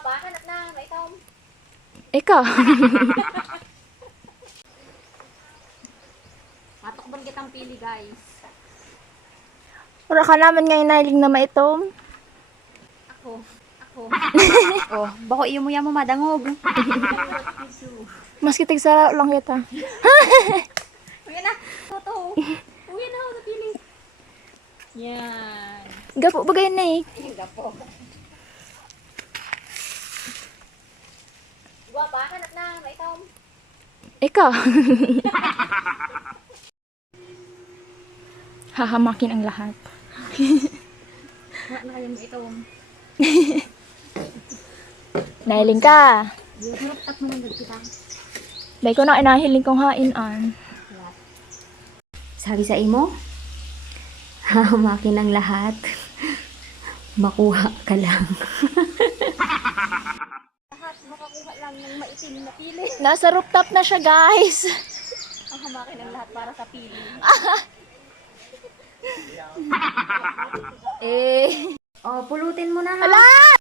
Guwapa, hanap na, may Tom. Ikaw. Matukban kitang pili, guys. Wala ka naman ngayon nahiling na maitom. Ako. Oh, bako iyo mo yan mo madangog. Mas kitig sa lang kita. Uwi na. Toto. Uwi na ako, napili. Yan. Gapo bagay na eh. Gapo. Guwapa, hanap na, may Tom. Ikaw. Hahamakin ang lahat. Wala na kayo may Tom. Nahiling ka. Harap at mo nang kita. Dahil ko na inahiling kong hainan. Sabi sa imo, hahamakin ang lahat. Makuha ka lang. Lahat makakuha lang ng maitim na pili. Nasa rooftop na siya, guys. Ang hamakin ng lahat para sa pili. Eh. Oh, pulutin mo na ha. Ala!